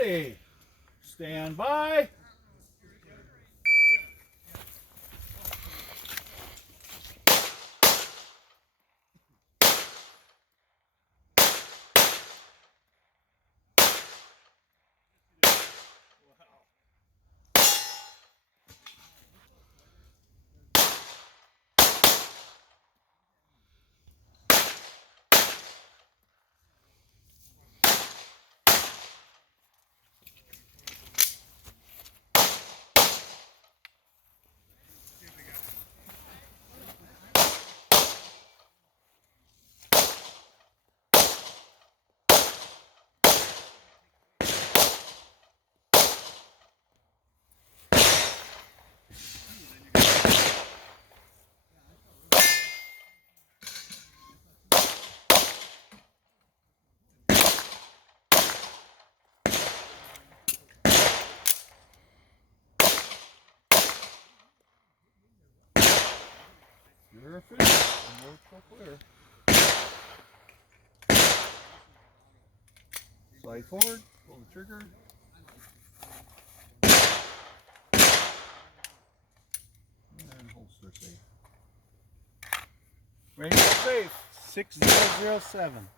ready. Stand by. You're finished. No clear. Slide forward, pull the trigger. And holster safe. Ready for safe. 6007.